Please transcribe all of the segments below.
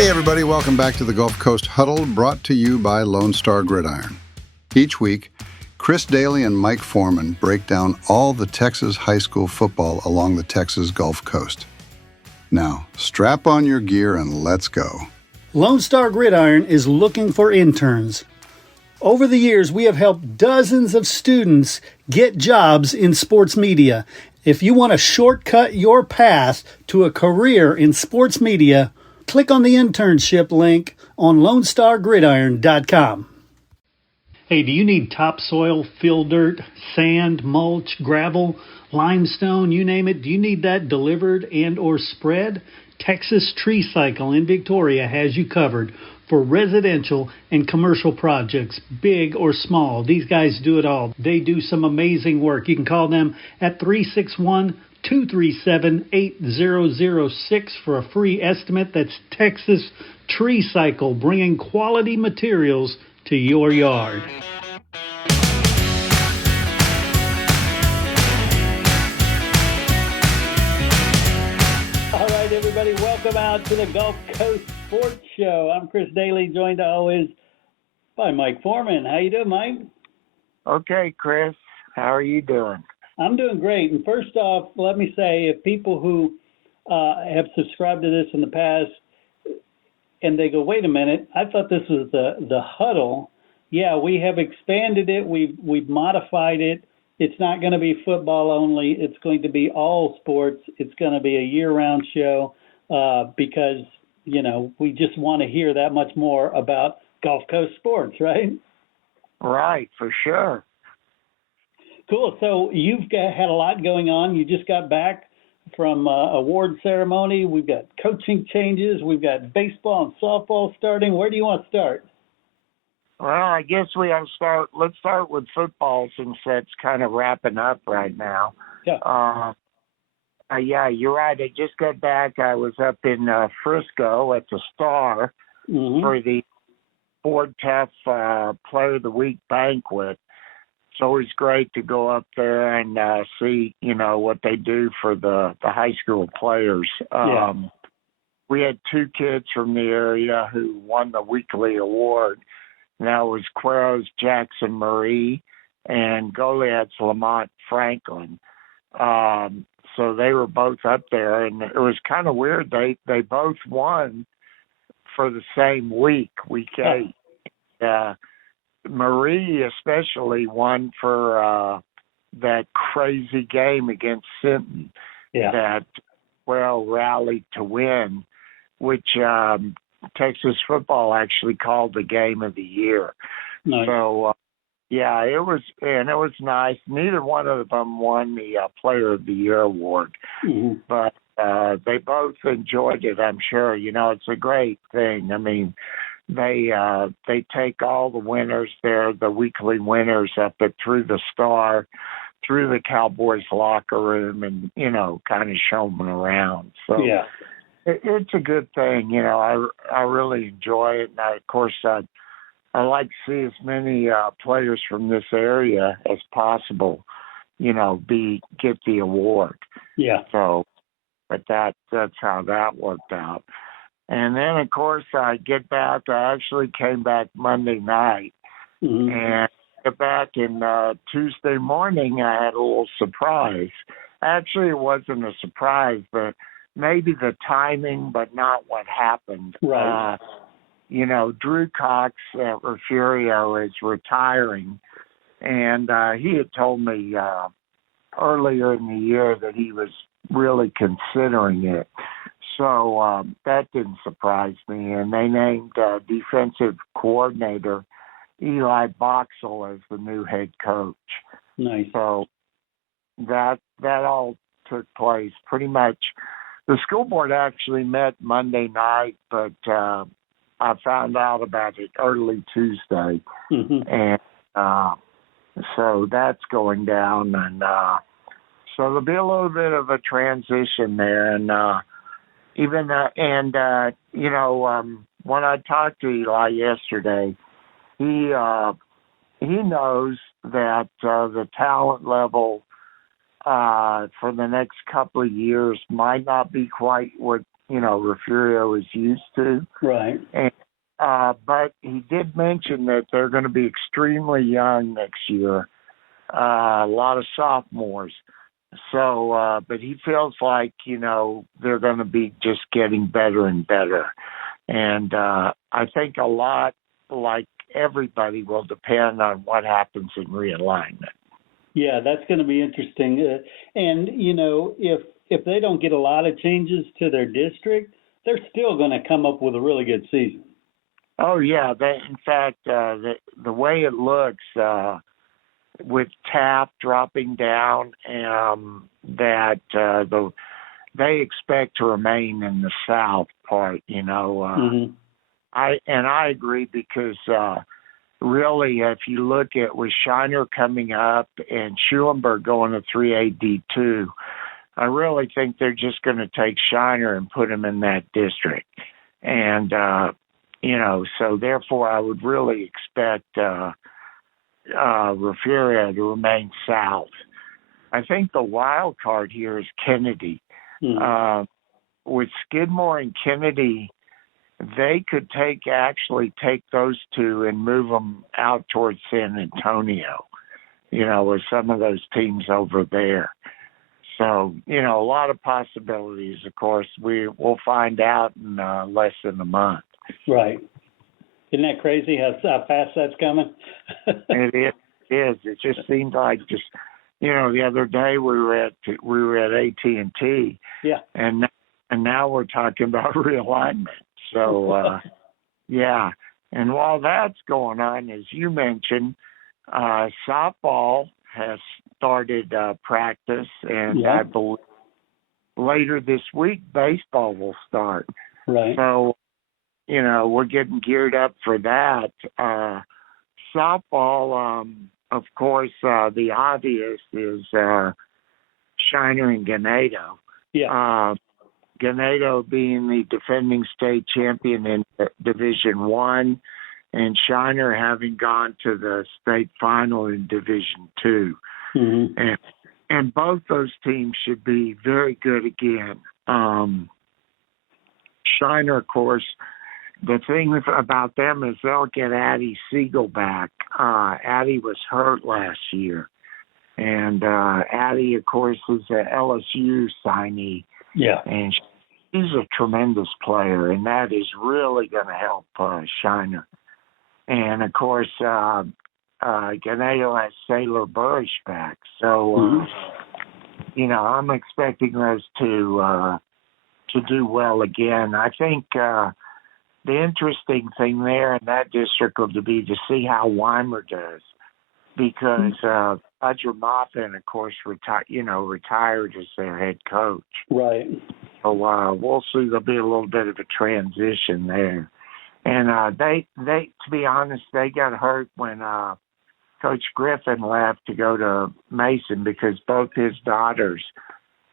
Hey everybody, welcome back to the Gulf Coast Huddle, brought to you by Lone Star Gridiron. Each week, Chris Daly and Mike Foreman break down all the Texas high school football along the Texas Gulf Coast. Now, strap on your gear and let's go. Lone Star Gridiron is looking for interns. Over the years, we have helped dozens of students get jobs in sports media. If you want to shortcut your path to a career in sports media, click on the internship link on LoneStarGridiron.com. Hey, do you need topsoil, fill dirt, sand, mulch, gravel, limestone, you name it? Do you need that delivered and or spread? Texas Tree Cycle in Victoria has you covered for residential and commercial projects, big or small. These guys do it all. They do some amazing work. You can call them at 361-237-8006 for a free estimate. That's Texas Tree Cycle, bringing quality materials to your yard. All right, everybody, welcome out to the Gulf Coast Sports Show. I'm Chris Daly, joined always by Mike Foreman. How you doing, Mike? Okay, Chris. How are you doing? I'm doing great. And first off, let me say, if people who have subscribed to this in the past and they go, wait a minute, I thought this was the Huddle. Yeah, we have expanded it. We've modified it. It's not going to be football only. It's going to be all sports. It's going to be a year-round show because, you know, we just want to hear that much more about Gulf Coast sports, right? Right, for sure. Cool. So you've had a lot going on. You just got back from award ceremony. We've got coaching changes. We've got baseball and softball starting. Where do you want to start? Well, I guess we have to start. Let's start with football since that's kind of wrapping up right now. Yeah. Yeah, you're right. I just got back. I was up in Frisco at the Star for the Ford Tough Player of the Week banquet. It's always great to go up there and see, you know, what they do for the high school players. We had two kids from the area who won the weekly award. And that was Cuero's Jackson Marie and Goliath's Lamont Franklin. So they were both up there, and it was kind of weird. They both won for the same week 8. Marie especially won for that crazy game against Sinton that rallied to win, which Texas football actually called the game of the year. Nice. So, it was nice. Neither one of them won the Player of the Year award, but they both enjoyed it, I'm sure. You know, it's a great thing. I mean, they take all the winners there, the weekly winners, up through the Star, through the Cowboys locker room, and, you know, kind of show them around. So it's a good thing. You know, I really enjoy it. And of course, I like to see as many players from this area as possible, you know, get the award. Yeah. So, but that's how that worked out. And then, of course, I get back. I actually came back Monday night, and get back in Tuesday morning. I had a little surprise. Actually, it wasn't a surprise, but maybe the timing, but not what happened. Right. You know, Drew Cox at Refugio is retiring, and he had told me earlier in the year that he was really considering it. So that didn't surprise me. And they named defensive coordinator Eli Boxell as the new head coach. Nice. So that all took place pretty much. The school board actually met Monday night, but I found out about it early Tuesday. And so that's going down. And so there'll be a little bit of a transition there. And when I talked to Eli yesterday, he knows that the talent level for the next couple of years might not be quite what Refugio is used to. Right. And, but he did mention that they're going to be extremely young next year, a lot of sophomores. So, but he feels like, they're going to be just getting better and better. And I think a lot, like everybody, will depend on what happens in realignment. Yeah, that's going to be interesting. And, if they don't get a lot of changes to their district, they're still going to come up with a really good season. Oh, yeah. In fact, the way it looks, with Taft dropping down, that they expect to remain in the South part, Mm-hmm. I agree because really, if you look at with Shiner coming up and Schulenberg going to 3AD2, I really think they're just going to take Shiner and put him in that district. And, so therefore I would really expect Refugio to remain South. I think the wild card here is Kennedy. Mm-hmm. With Skidmore and Kennedy, they could actually take those two and move them out towards San Antonio, with some of those teams over there. So, a lot of possibilities, of course. We'll find out in less than a month. Right. Isn't that crazy how fast that's coming? It is. It just seems like the other day we were at AT&T. Yeah. And now we're talking about realignment. So, yeah. And while that's going on, as you mentioned, softball has started practice, and I believe later this week baseball will start. Right. So, we're getting geared up for that. Softball, of course, the obvious is Shiner and Ganado. Yeah. Ganado being the defending state champion in Division I, and Shiner having gone to the state final in Division II. Mm-hmm. And both those teams should be very good again. Shiner, of course, the thing about them is they'll get Addie Siegel back. Addie was hurt last year. And Addie, of course, is an LSU signee. Yeah. And she's a tremendous player, and that is really going to help Shiner. And, of course, Ganado has Sailor Burrish back. So, I'm expecting those to do well again. I think the interesting thing there in that district will be to see how Weimer does, because Roger Moffin, of course, retired as their head coach. Right. So we'll see. There'll be a little bit of a transition there. And they, to be honest, they got hurt when Coach Griffin left to go to Mason, because both his daughters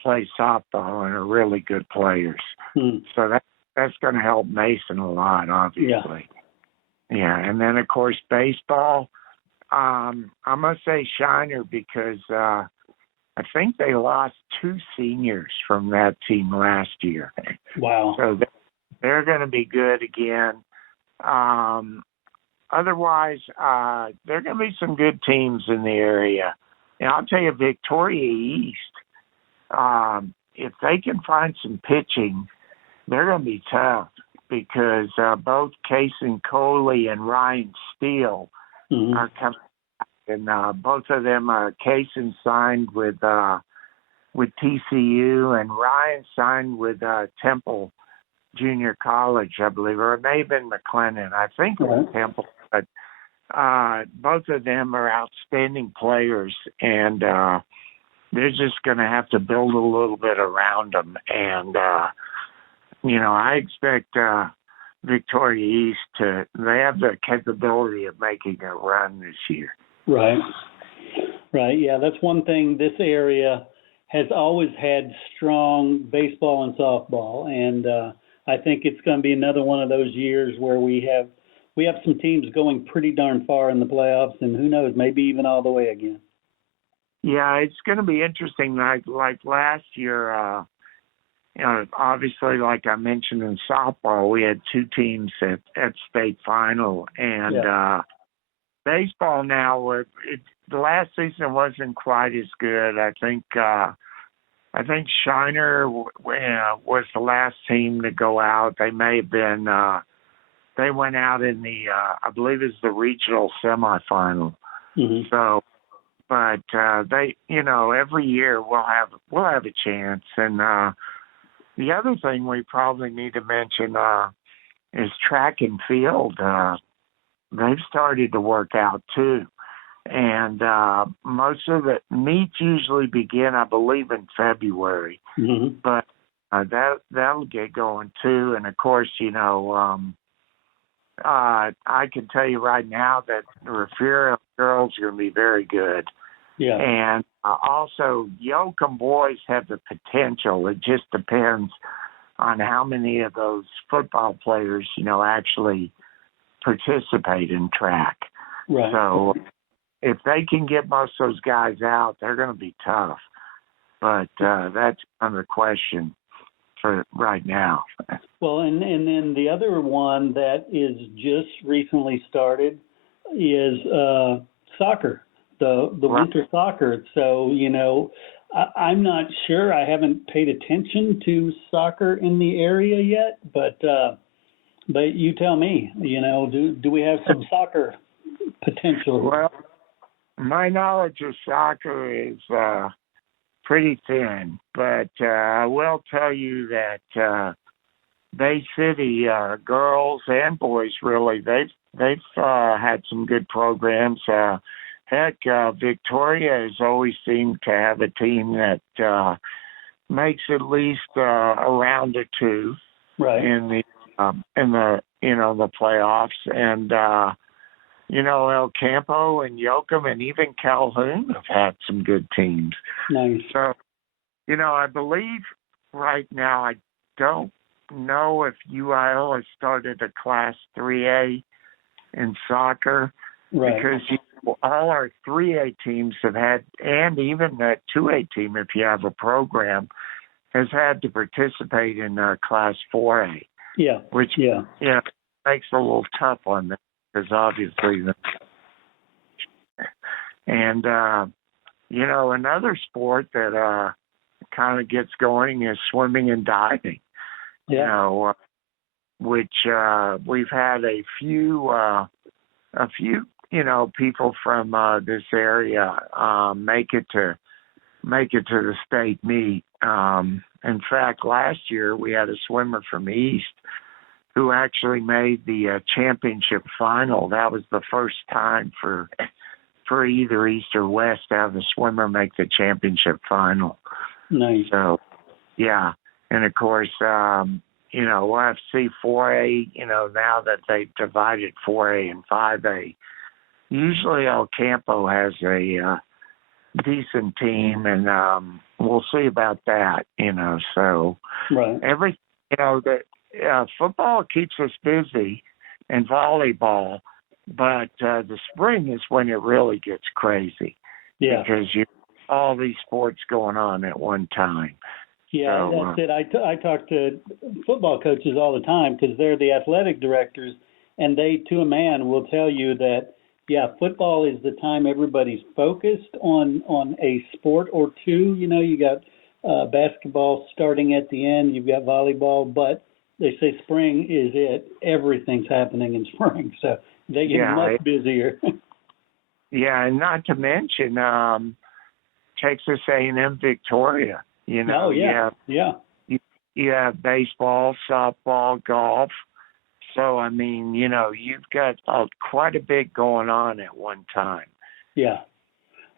play softball and are really good players. So that's going to help Mason a lot, obviously. Yeah, and then, of course, baseball. I'm going to say Shiner because I think they lost 2 seniors from that team last year. Wow. So they're going to be good again. Otherwise, there are going to be some good teams in the area. And I'll tell you, Victoria East, if they can find some pitching, they're going to be tough, because both Kason Coley and Ryan Steele are coming back. And both of them, Kason signed with TCU, and Ryan signed with Temple Junior College, I believe, or it may have been McLennan. I think it was Temple. But both of them are outstanding players, and they're just going to have to build a little bit around them. And, I expect Victoria East they have the capability of making a run this year. Right. Right. Yeah, that's one thing. This area has always had strong baseball and softball, and I think it's going to be another one of those years where we have some teams going pretty darn far in the playoffs, and who knows, maybe even all the way again. Yeah, it's going to be interesting. Like last year, obviously, like I mentioned in softball, we had two teams at state final, and baseball now. The last season wasn't quite as good. I think Shiner was the last team to go out. They may have been. They went out in the I believe it's the regional semifinal. Mm-hmm. So, but they, every year we'll have a chance. And the other thing we probably need to mention is track and field. They've started to work out too. And most of the meets usually begin, I believe, in February. Mm-hmm. But that'll get going too. And of course, I can tell you right now that the Refugio girls are going to be very good. Yeah. And also, Yoakum boys have the potential. It just depends on how many of those football players, actually participate in track. Right. So if they can get most of those guys out, they're going to be tough. But that's another question for right now. Well, and then the other one that is just recently started is soccer, the winter soccer. So, I'm not sure. I haven't paid attention to soccer in the area yet, but you tell me, do we have some soccer potential? Well, my knowledge of soccer is pretty thin, but I will tell you that Bay City girls and boys really they've had some good programs. Heck, Victoria has always seemed to have a team that makes at least a round or two right in the the playoffs, and El Campo and Yoakum and even Calhoun have had some good teams. Nice. So, I believe right now, I don't know if UIL has started a Class 3A in soccer, right, because all our 3A teams have had, and even that 2A team, if you have a program, has had to participate in Class 4A. Yeah. Which makes it a little tough on them, because obviously, and another sport that kind of gets going is swimming and diving. Yeah. Which we've had a few people from this area make it to the state meet. In fact, last year we had a swimmer from East who actually made the championship final. That was the first time for either East or West to have a swimmer make the championship final. Nice. So, yeah. And of course, we'll have C4A, now that they've divided 4A and 5A. Usually El Campo has a decent team, and we'll see about that, So right. Football keeps us busy, and volleyball, but the spring is when it really gets crazy. Yeah. Because you all these sports going on at one time. Yeah, so, that's it. I talk to football coaches all the time because they're the athletic directors, and they, to a man, will tell you that, football is the time everybody's focused on a sport or two. You got basketball starting at the end, you've got volleyball, but they say spring is it. Everything's happening in spring, so they get much busier. Yeah, and not to mention Texas A&M Victoria. You have baseball, softball, golf. So, I mean, you've got quite a bit going on at one time. Yeah.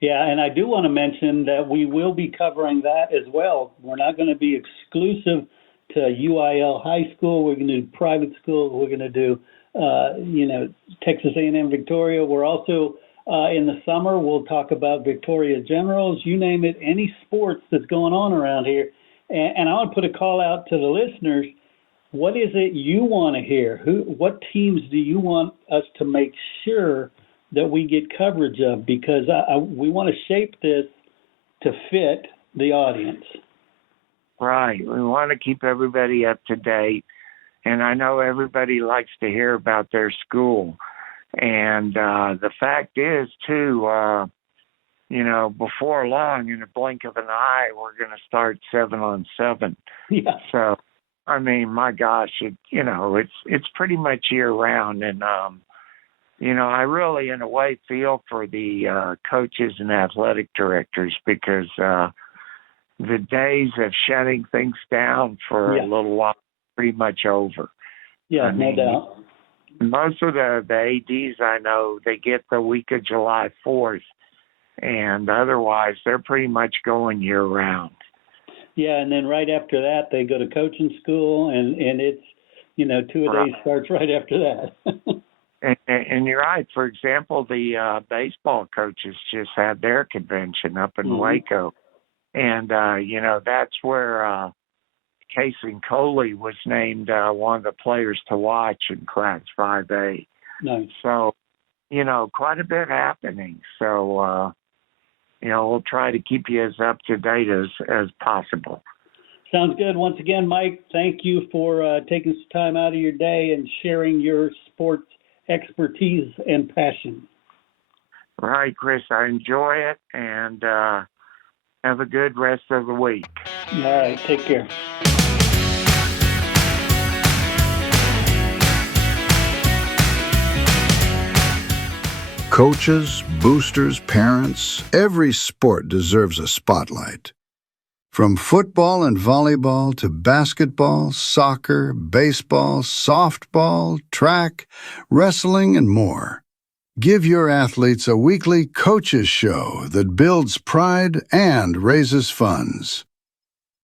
Yeah, and I do want to mention that we will be covering that as well. We're not going to be exclusive to UIL High School. We're going to do private school. We're going to do, Texas A&M Victoria. We're also, in the summer, we'll talk about Victoria Generals, you name it, any sports that's going on around here. And I want to put a call out to the listeners. What is it you want to hear? What teams do you want us to make sure that we get coverage of? Because we want to shape this to fit the audience. Right. We want to keep everybody up to date. And I know everybody likes to hear about their school. And the fact is, too, before long, in a blink of an eye, we're going to start 7-on-7. Yeah. So, I mean, my gosh, it's pretty much year round. And, I really, in a way, feel for the coaches and athletic directors because the days of shutting things down for a little while are pretty much over. Yeah, no doubt. Most of the ADs I know, they get the week of July 4th. And otherwise, they're pretty much going year round. Yeah, and then right after that, they go to coaching school, and it's, 2-a-days starts right after that. and you're right. For example, the baseball coaches just had their convention up in Waco. And, that's where Casey Coley was named one of the players to watch in Class 5A. Nice. So, quite a bit happening. So, we'll try to keep you as up to date as possible. Sounds good. Once again, Mike, thank you for taking some time out of your day and sharing your sports expertise and passion. Right, Chris. I enjoy it, and have a good rest of the week. All right. Take care. Coaches, boosters, parents, every sport deserves a spotlight. From football and volleyball to basketball, soccer, baseball, softball, track, wrestling, and more. Give your athletes a weekly coaches show that builds pride and raises funds.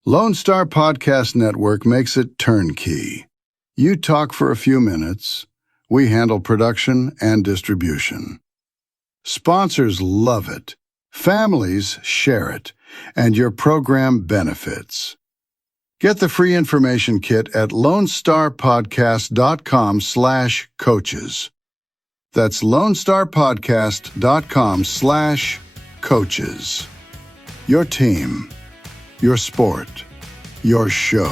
Lone Star Podcast Network makes it turnkey. You talk for a few minutes. We handle production and distribution. Sponsors love it. Families share it. And your program benefits. Get the free information kit at lonestarpodcast.com/coaches. That's lonestarpodcast.com/coaches. Your team, your sport, your show.